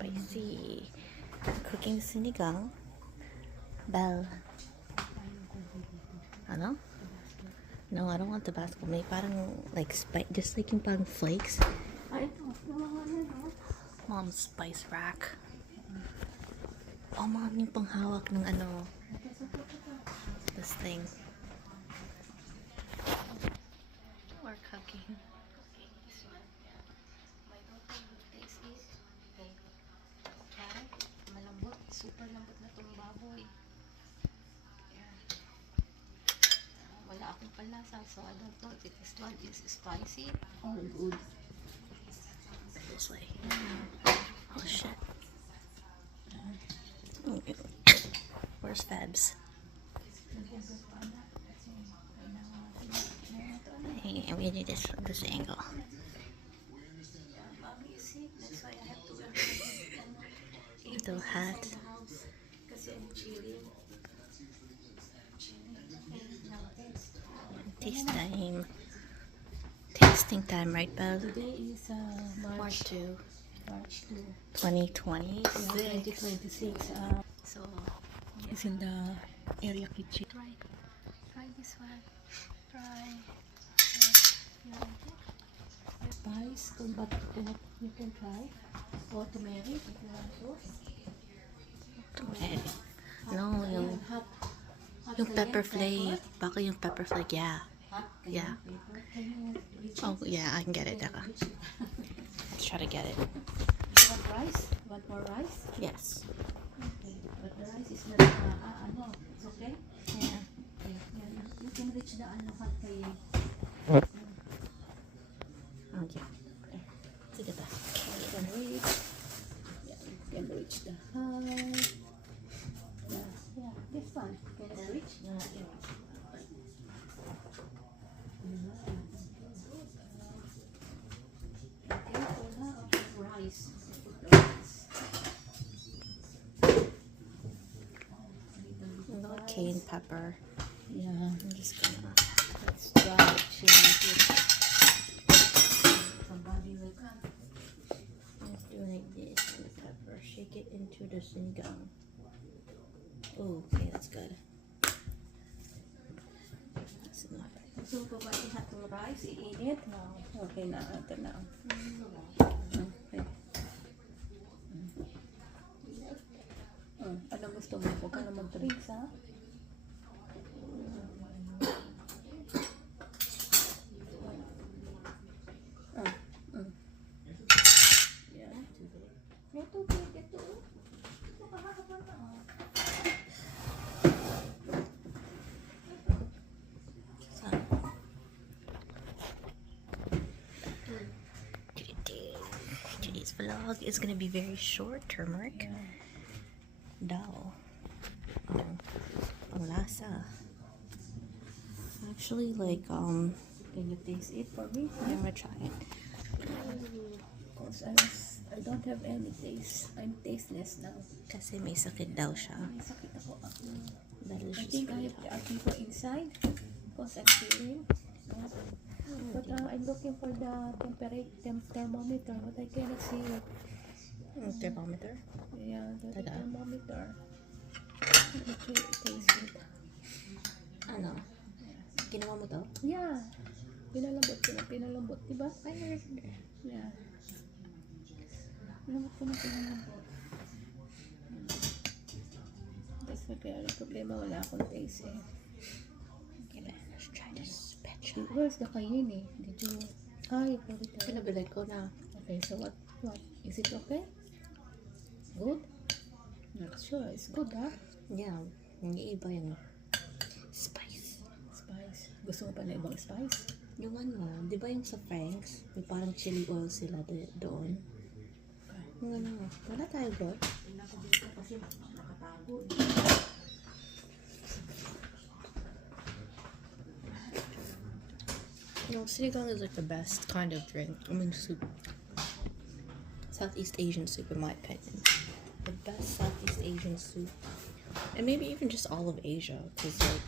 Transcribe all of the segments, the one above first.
spicy. Cooking sinigang. Bell. Ano? No, I don't want Tabasco. May parang like just like yung parang flakes. Mom's spice rack. Oh, mom, yung panghawak ng ano. This thing. We're cooking. Malambot, super lambot na itong baboy. Ayan. Wala akong palasa, so I don't know if this one is spicy or good. This way. Oh shit. Where's Febs? Hey, we need this angle. That's why I have to wear Little hat. kasi I'm chilling. Taste time. Tasting time, right, Bev? Today is March 2, March 2, 2026. 2026. So, It's in the area kitchen. try this one. Try. Spice, but you can try. Or turmeric if you want to. Turmeric. No, yung pepper flake. Baka yung pepper flake, yeah. Yeah. Oh, yeah, I can get it. Daka. Let's try to get it. You want rice? You want more rice? Yes. Okay. But the rice is not, it's okay? Yeah. Okay. You can reach the hot kay. Oh, yeah. Sige ba? You can reach. Yeah, you can reach the hot. Yeah, this one. Can you reach? Yeah, okay. Rice. Little cayenne pepper. Yeah, I'm just gonna. let's try chili. Somebody will come. Just do like this with the pepper. Shake it into the sinigang. Oh, okay, that's good. That's enough. So, pag ihatong rice, iinit? No. Okay na, ito na. Okay. Ano gusto mo? Huwag ka na mag-drinks, ha? Yan. Ito, ito. Ito, kahahaba na, Today's vlog is gonna be very short. Turmeric. Daw. Panglasa. Actually, like, Can you taste it for me? I'm gonna try it. Because I don't have any taste. I'm tasteless now. Kasi may sakit daw siya. May sakit ako. That is I just think I really have to go inside because I'm feeling. But I'm looking for the thermometer, but I cannot see it. thermometer. Yeah, the Taga? thermometer. Let me taste it. Ano? Ginawa mo to? Yeah. Pinalambot, diba? Yeah. Pinalambot ko na pinalambot. That's my kaya problema, wala akong taste eh. Okay, let's try this spatula. Where's the cayenne? Did you... you put it there. Pinabilad ko na. Okay, so what? Is it okay? Good? Not sure. It's good, ha? Yeah, hindi iba yung spice. Spice. Gusto mo pa na ibang spice? Yung ano, di ba yung sa Frank's, may parang chili oil sila doon. Yung ano, wala tayo bro. Kasi nakatago. You know, sinigang is like the best kind of drink. I mean, soup. Southeast Asian soup, in my opinion. The best Southeast Asian soup. And maybe even just all of Asia. Because, like,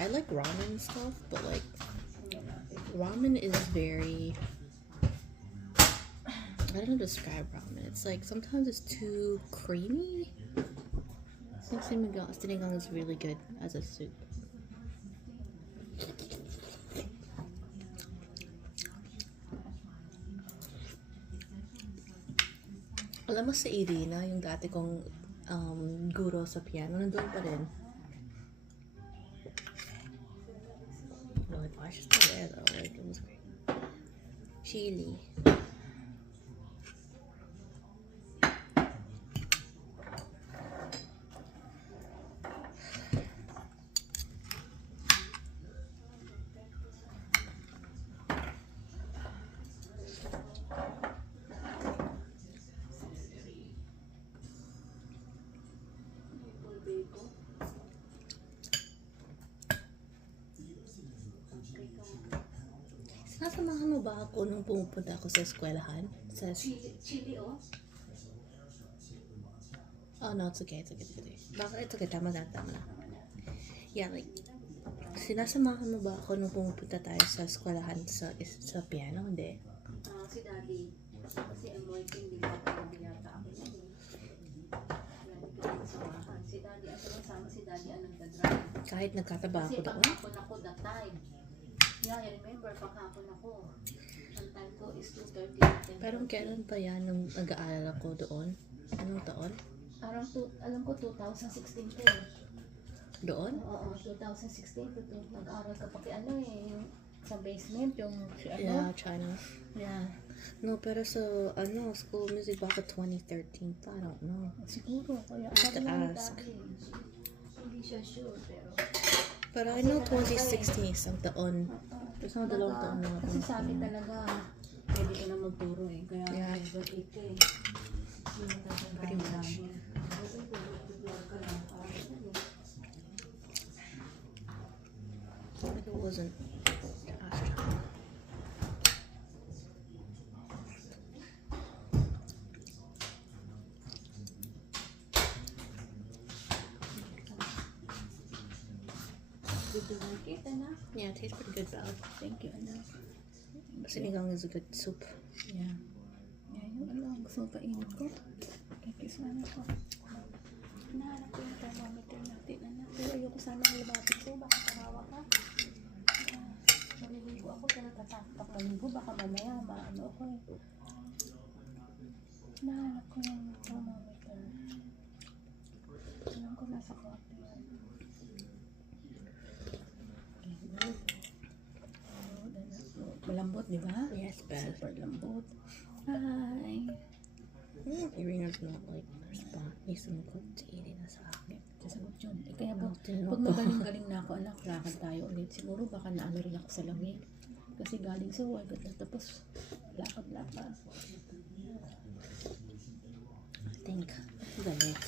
I like ramen and stuff, but, like, ramen is very... I I don't know describe ramen. It's like sometimes it's too creamy. Like sinigang is really good as a soup. Alam mo sa Irina, yung dati kong guro sa piano, nandun pa rin. Oh my gosh, it's still there though. Like, it was great. Chili. Sinasamahan mo ba ako nung pumupunta ako sa eskwelahan? Sa Chili, oh. Oh no, it's okay. Bakit it's okay, tama na. Yeah, like, sinasamahan mo ba ako nung pumupunta tayo sa eskwelahan sa piano? Hindi. Si Daddy. Kasi ang working, di ba pa yata ako na eh. Daddy ko samahan. Si Daddy, ang sama si Daddy ang nagdadrive. Kahit nagkataba Kasi ako doon? paghapon ako that time. Yeah, I remember paghapon ako. Ang time ko is 2:30. Pero kailan pa yan nung nag-aaral ako doon? Anong taon? Alam ko 2016 to. Doon? Oo, 2016 to. Nag-aaral ka pa kay ano eh. Yung sa basement, yung si ano. Yeah, China. Yeah. No, pero sa school music baka 2013 pa, I don't know. Siguro. Kaya I have to sabi nga ni ask. Daddy, hindi siya sure, pero Pero I know 2016 isang taon. Tapos mga dalawang taon na ako. kasi sabi talaga, pwede ka na magturo eh. Kaya Yeah. level 8 eh. Pretty much. Like it wasn't China. Did you like it, anak? Yeah, it tastes pretty good, Belle. Thank you, anak. Sinigang is a good soup. Yeah. Yeah, yung ano, gusto mo painit ko? Kikis na ako. Nahanap ko yung thermometer natin, anak. Pero ayoko sana lumapit sa'yo, baka kawawa ka. Maliligo ako, pero tatakpak maligo, baka mamaya maano ako eh. Nahanap ko yung thermometer. Alam ko nasa kwarto yan. Malambot, di ba? Yes, Belle. Super lambot. Hi! Irina's not like respond. May sumukot si Irina sa akin. Sasagot yun. Eh, kaya Oh, pag magaling-galing na ako, anak, lakad tayo ulit. Siguro baka naano rin ako sa lamig. Kasi galing sa work at tapos lakad-lakad. I think galit.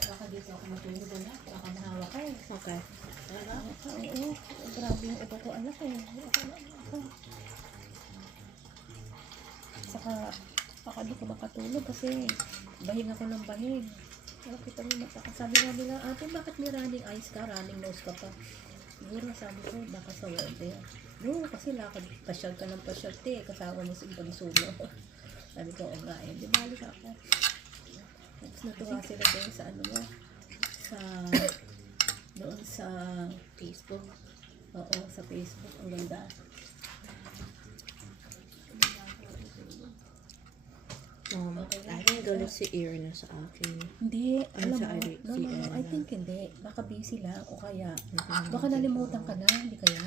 Baka dito ako matulog, anak. Baka mahawa ka eh. Okay. Oo, grabe yung upo ko, anak eh. Ako. Saka, baka di ko makatulog kasi bahing ako ng bahing. Kita mo yung mata ko. Sabi nga nila, ate, bakit may running eyes ka? Running nose ka pa. Siguro sabi ko, baka sa world eh. No, kasi lakad, pasyal ka ng pasyal, te. Kasama mo sa ibang sumo. Sabi ko, oo nga eh. Di balik ako. Tapos natuwa sila doon sa ano mo. Doon sa Facebook. oo, sa Facebook. Ang ganda. I think galit si Irina sa akin. Hindi, Ano alam sa mo, ID- no, si no, Anna? I think hindi. Baka busy lang o kaya, baka nalimutan ka na, hindi kaya?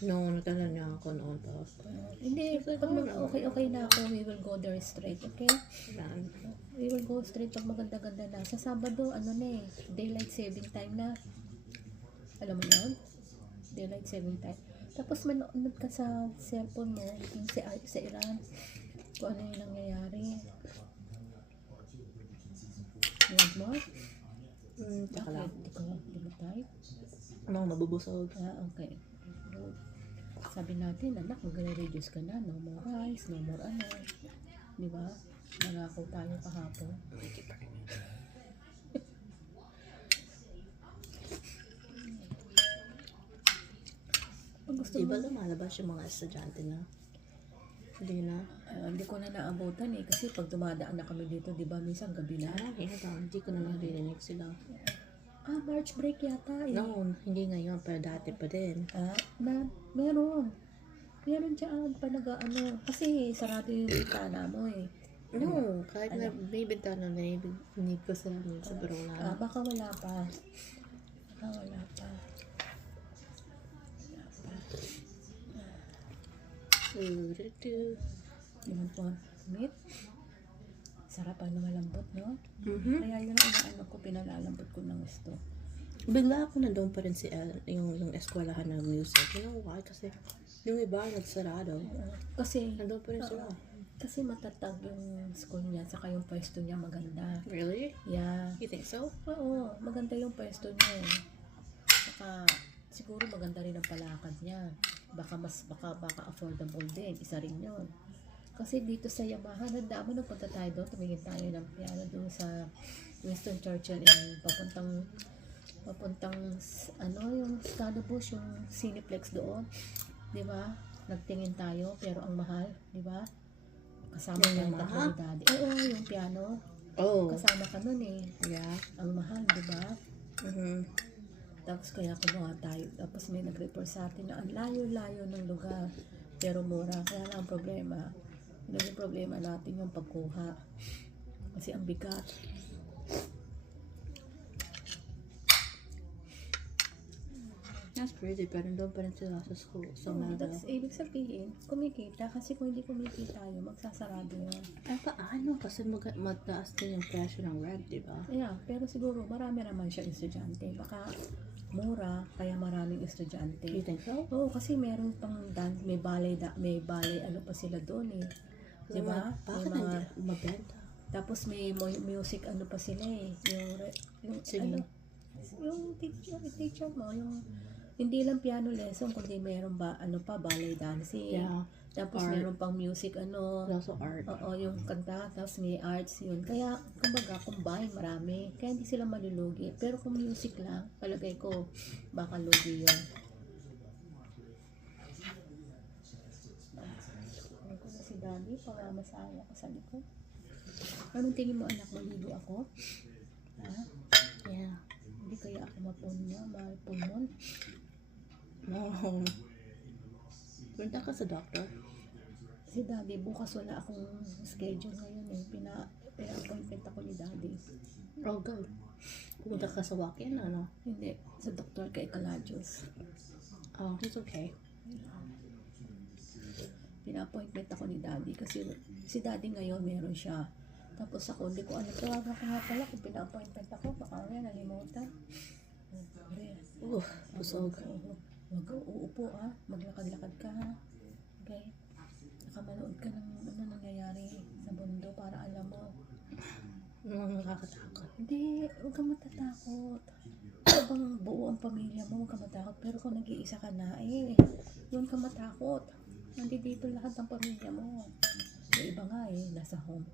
No, natala niya ako noon pa. Hindi, pag okay na ako, we will go there straight, okay? Yan. We will go straight pag maganda-ganda na. Sa Sabado, ano na eh, daylight saving time na. Alam mo yun? Daylight saving time. Tapos manood ka sa cellphone mo, yung sa Iran, kung ano yung nangyayari. Huwag mo? Taka lang. Bakit? Di mo type? Ano, mabubusog. Ah, okay. Good. Sabi natin, anak, magre-reduce ka na. No more rice, no more ano. Di ba? Nangako tayo kahapon. Ang gusto Di ba mo? lumalabas yung mga estudyante na? Hindi na. Hindi ko na naabutan eh. Kasi pag dumadaan na kami dito, di ba, minsan gabi na. Ah, hindi ko na naririnig sila. Ah, March break yata eh. No, hindi ngayon, pero dati pa din. Meron. Meron dyan pa nag-ano. Kasi sarado yung bintana mo eh. No, kahit na may bintana na narinig ko sila sa barong na. Baka wala pa. Baka wala pa. Limon po. Meat. Sarap ang malambot, no? Kaya yun ang inaano ko, pinalalambot ko ng gusto. Bigla ako nandun pa rin si El, yung eskwelahan ng music. You know why? Kasi yung iba nagsarado. Kasi, Nandun pa rin sila. kasi matatag yung school niya, saka yung pwesto niya maganda. Really? Yeah. You think so? Oo, maganda yung pwesto niya eh. Saka, siguro maganda rin ang palakad niya. Baka affordable din. Isa rin yun. Kasi dito sa Yamaha, nandaan mo nagpunta tayo doon, tumingin tayo ng piano doon sa Winston Churchill yung papuntang ano, yung Scadabus, yung Cineplex doon. Di ba? Nagtingin tayo, pero ang mahal, di ba? Kasama Yung tayo Yamaha? tatlo ni Daddy. Oo, yung piano. Oh. Kasama ka nun eh. Yeah. Ang mahal, di ba? Tapos kaya kumuha tayo. Tapos may nag-report sa atin na ang layo-layo ng lugar. Pero mura. Kaya lang ang problema. Yung problema natin yung pagkuha. Kasi ang bigat. That's crazy, pero nandun pa rin sila sa school. So, That's ibig sabihin, kumikita. Kasi kung hindi kumikita tayo, magsasarado yan. ay, paano? Kasi mataas din yung presyo ng rent, di ba? Yeah, pero siguro marami naman siya estudyante. Baka mura, kaya maraming estudyante. You think so? Oo, kasi meron pang dance, may ballet, ano pa sila doon eh. Di ba? Bakit May hindi mabenta? Tapos may music ano pa sila eh. Yung Sige. ano, yung teacher mo, yung hindi lang piano lesson, kundi meron ba, ano pa, ballet dancing. Yeah. Tapos Art. meron pang music, ano, There's also art. oo, yung kanta, tapos may arts yun. Kaya, kumbaga, combine, marami. Kaya hindi sila malulugi. Pero kung music lang, palagay ko, baka lugi yun. Ano ko na si Daddy, pamamasaya ako sa likod. Anong tingin mo, anak, maligo ako? Ha? Yeah. Hindi kaya ako mapulmon? No. Punta ka sa doctor? Si Daddy, bukas wala akong schedule ngayon eh. Pina-appointment ako ni Daddy. Oh, good. Pumunta ka sa walk-in, ano? Hindi, sa doktor kay Calajos. Oh, it's okay. Pina-appointment ako ni Daddy kasi si Daddy ngayon meron siya. Tapos ako, hindi ko alam. Tawagan ko nga pala kung pina-appointment ako. Baka nga nalimutan. Busog. Huwag ka uupo ha. Maglakad-lakad ka ha. Okay? Nakamanood ka ng ano nangyayari sa mundo para alam mo. Nakakatakot. Hindi, huwag kang matatakot. Habang buo ang pamilya mo, huwag kang matakot. Pero kung nag-iisa ka na, yun ka matakot. Nandito lahat ng pamilya mo. Yung iba nga nasa home.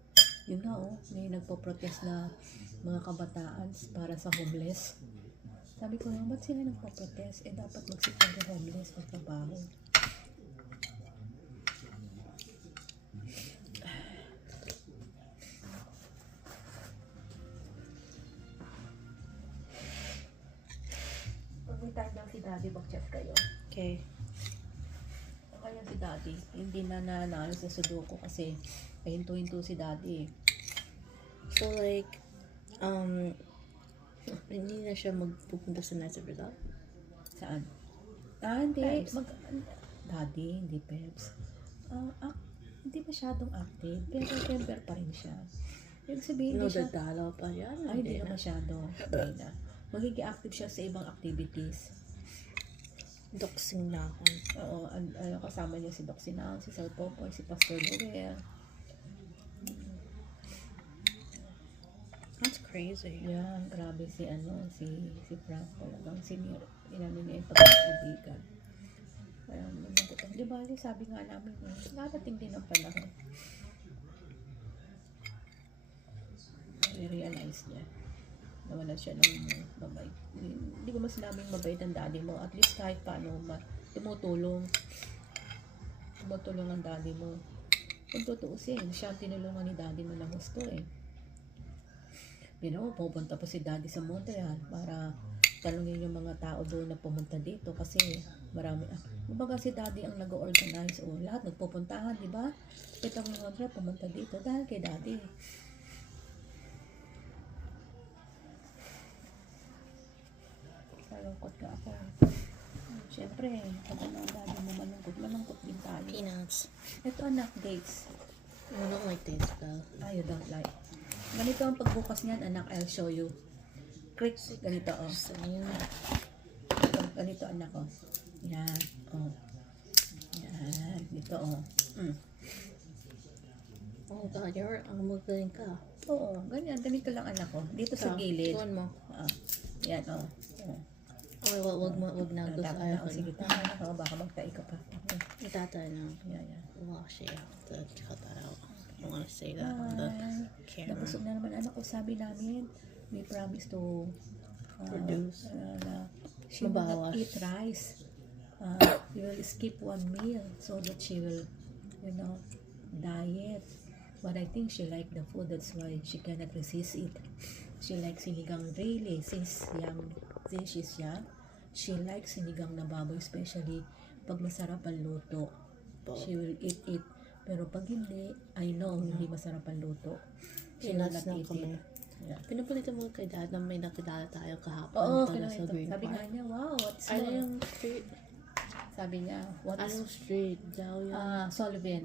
Yun nga may nagpo-protest na mga kabataan para sa homeless. Sabi ko lang, ba't sila nagpo-protest? Dapat magsipag ng homeless, magtrabaho. Pag may time lang si Daddy, mag-chat kayo. Okay. Kaya si Daddy, hindi na nanalo sa Sudoku kasi pahinto-hinto si Daddy. So, like, hindi na siya magpupunta sa Nights of Rizal? Saan? Hindi. Peps. Daddy, hindi Peps. Hindi masyadong active, pero member pa rin siya. Ibig sabihin, No, hindi siya... dadalo pa yan. Hindi na masyado. Hindi na. Magiging active siya sa ibang activities. Doxing na ako. Oo, kasama niya si Doc Sinang, si Sir Popoy, si Pastor Noel. That's crazy. Yeah, grabe si Frank talagang inano niya yung pagkakaibigan. Kaya naman ko, di ba, sabi nga namin, narating din ang panahon. I-realize niya na wala siya ng mabait. Hindi ko mas sinabing mabait ang daddy mo. At least kahit paano, tumutulong ang daddy mo. Kung tutuusin, siya ang tinulungan ni daddy mo ng gusto eh. You know, pupunta pa si daddy sa Montreal para talungin yung mga tao doon na pumunta dito kasi marami. Kumbaga si daddy ang nag-organize o lahat nagpupuntahan, di ba? Kita mo yung Montreal pumunta dito dahil kay daddy. Malungkot ka ako. Siyempre, pag ang daddy mo malungkot din tayo. Peanuts. Ito anak, dates. I don't like this though. You don't like. Ganito ang pagbukas niyan, anak. I'll show you. Click. Ganito, oh. So, yun. Ganito, anak, oh. Yan, oh. Yan. Dito, oh. Oh God, ang magaling ka. Oo, ganyan. Ganito lang, anak, oh. Dito sa gilid. Tuwan mo. Yan, oh. Oh, wag na. Gusto Tama ayaw na, ko sige, na. tama na. Oh, baka magtai ka pa. Itatay na. Yan. Wash it out. Cut that out. I don't want to say that on the camera. Nabusog na naman, anak ko. Sabi namin, we promise to Produce. she will not Mabawas. eat rice. We will skip one meal so that she will, diet. But I think she like the food. That's why she cannot resist it. She likes sinigang really since she's young. She likes sinigang na baboy, especially pag masarap ang luto. She will eat it. Pero pag hindi, I know hindi masarap ang luto. She will not eat it. Yeah. Pinupulitan mo kay dad na may nakilala tayo kahapon. Oo, pala sa kinakita. Green Sabi Park. nga niya, wow, what's Ano more? yung street? Sabi niya, what is Anong street? Daw yan. Sullivan.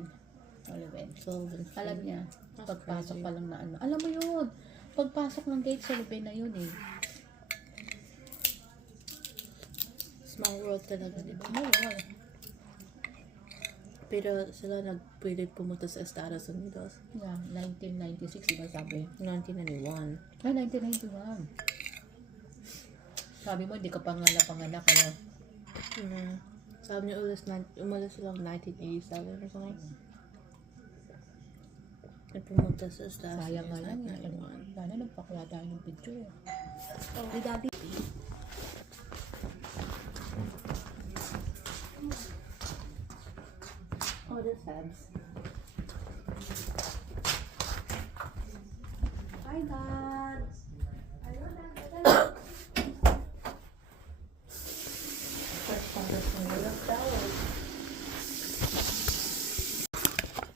Sullivan Street. Alam niya, That's pagpasok crazy. pa lang na ano. Alam mo yun, pagpasok ng gate, Sullivan na yun eh. Small world talaga, di ba? Oo. Pero sila nagpwede pumunta sa Estados Unidos. Yeah, 1996, diba sabi? 1991. 1991. Sabi mo, hindi ka panganak, ano? Sabi niyo umalis silang 1987 or something. Nagpumunta sa Estados Sayang nga Unidos. lang. 1991. Sana nagpakuha tayo ng picture eh. Di daddy. Oh, this Fabs. Hi, Dad.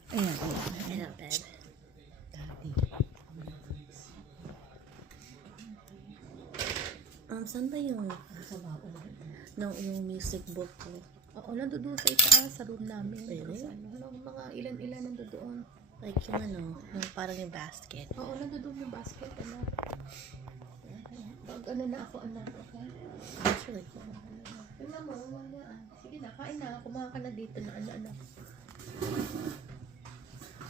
Ayan, Hello, babe. daddy. Saan ba yung, Sa baba. yung music book ko? Oo, nandoon sa itaas, sa room namin. Really? Sa mga ilan-ilan nandoon. Like yung yung parang yung basket. Oo, nandoon yung basket, anak. Pag ano na ako, anak, okay? That's really cool. Tingnan mo, wala. Sige na, kain na. Kumain ka na dito na anak.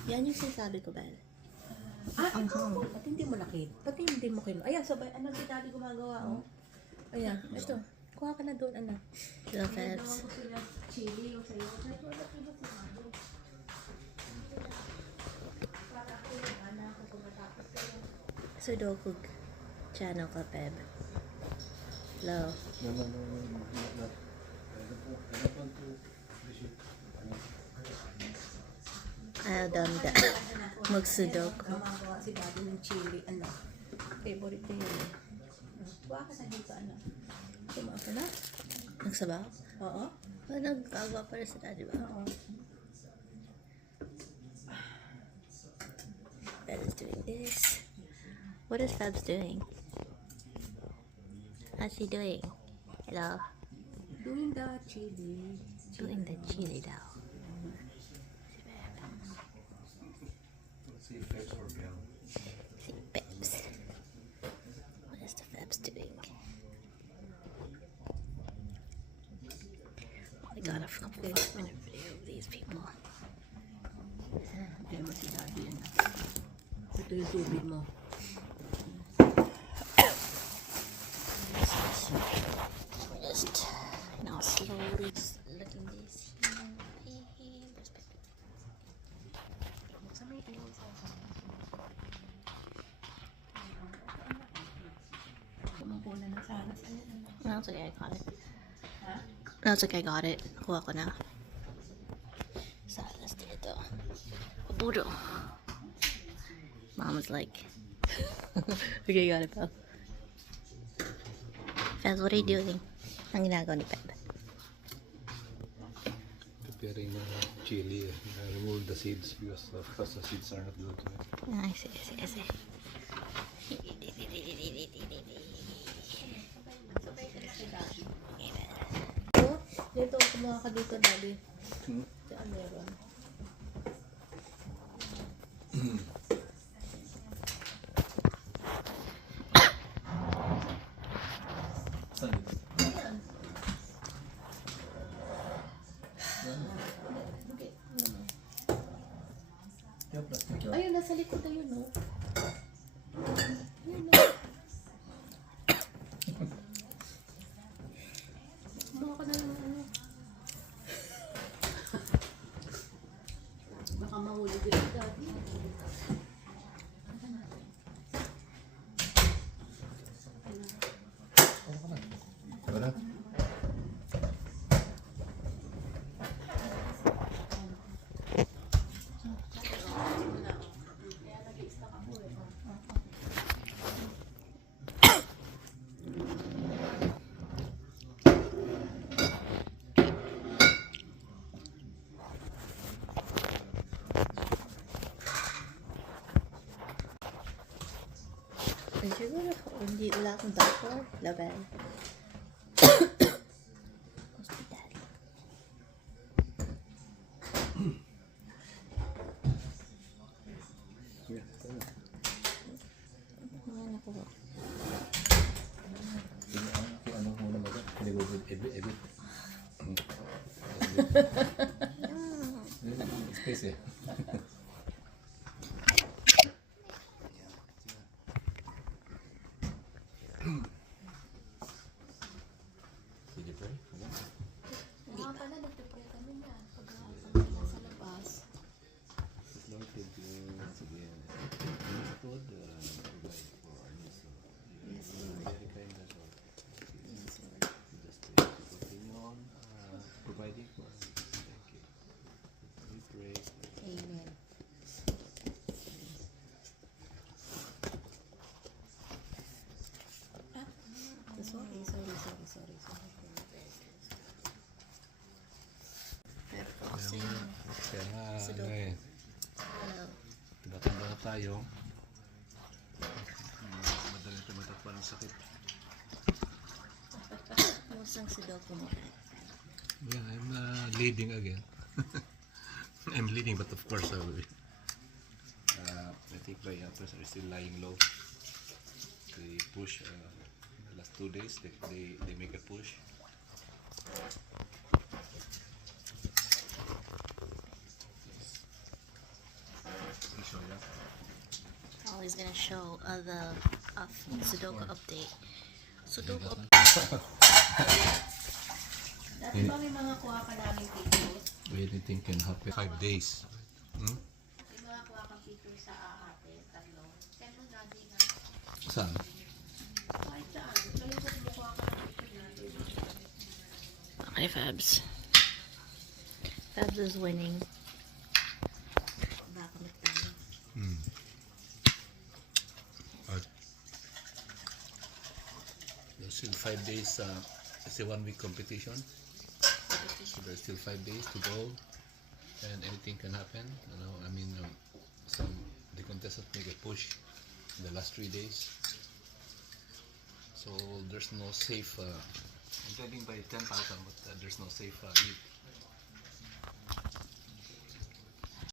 Yan yung sinasabi ko, Ben. Ikaw, pati hindi mo nakita. Pati hindi mo kin. Ayan, sabay, anak, si daddy gumagawa, oh. Ayan, ito. Kuha ka na doon, anak. Hello, Fabs. ko sila chili o sa'yo. Sudoku channel ka, Beb. Hello. No, not. I don't want to visit. Ayaw daw nila mag-sudoku. Gumagawa si daddy ng chili, anak. Favorite niya yun. Kuha ka na dito, anak. Kumain ka na? Nagsabaw? Oo. Nagkagawa pa rin sila, di ba? Oo. Beb is doing this. What is Fabs doing? How's she doing? Hello. Doing the chili. Doing the chili daw. Let's see if it's or down. See, Fabs. What is the Fabs doing? I got a couple 5-minute video of these people. Kaya mo si daddy, anak. Ito yung tubig mo. Just Looking this. Sa may ilaw sa Kumukula na sana sa'yo. No, it's okay, I got it. Ha? No, it's okay, I got it. Kuha ko na. Salas dito. Puro. Mom was like, okay, got it, pal. Fez, what are you doing? Ang ginagawa ni Pep. Preparing chili. Remove the seeds because the seeds are not good to it. I see, I see, I see. Dito ako makakadito dali. Saan meron? Ayan. Yung plastic yun. Ayun, nasa likod na yun, no? Ayun, no? Kumuha ka na lang, ano? Baka mahulog yun dati. Wala. Siguro, hindi wala akong doctor. Laban. Hospital. Yeah, tama. Ayan ako. Ano muna ba? Pinagugod ebit. Space eh. Sige pa rin. Mga pala, nagpipray kami na. Pag nasa labas. Lord, thank you. Sige. Food, provide for our needs. Very kind of Lord. Just to continue on providing for us. Thank you. We pray. Amen. Sorry. Pero kasi, Kaya nga, Sudo. ano eh, ano, tanda na tayo. Madaling tumatakpan ng sakit. musang sudoku mo. Yeah, I'm leading again. I'm leading, but of course I think my pressure is still lying low. They push the last 2 days. They make a push. Always gonna show the Sudoku update. Sudoku update. Dati ba may mga kuha ka namin pictures? Anything can happen. 5 days. Hmm? May mga kuha kang pictures sa ate, tatlo. Send mo dati nga. Saan? Kahit saan. Kayo kung kumukuha ka ng picture natin. Okay, Fabs. Fabs is winning. Baka magtalo. Hmm. There's still 5 days. It's a 1 week competition. So there's still 5 days to go, and anything can happen. You know, I mean, the contestants make a push in the last 3 days. So there's no safe. I'm judging by 10,000, but there's no safe lead.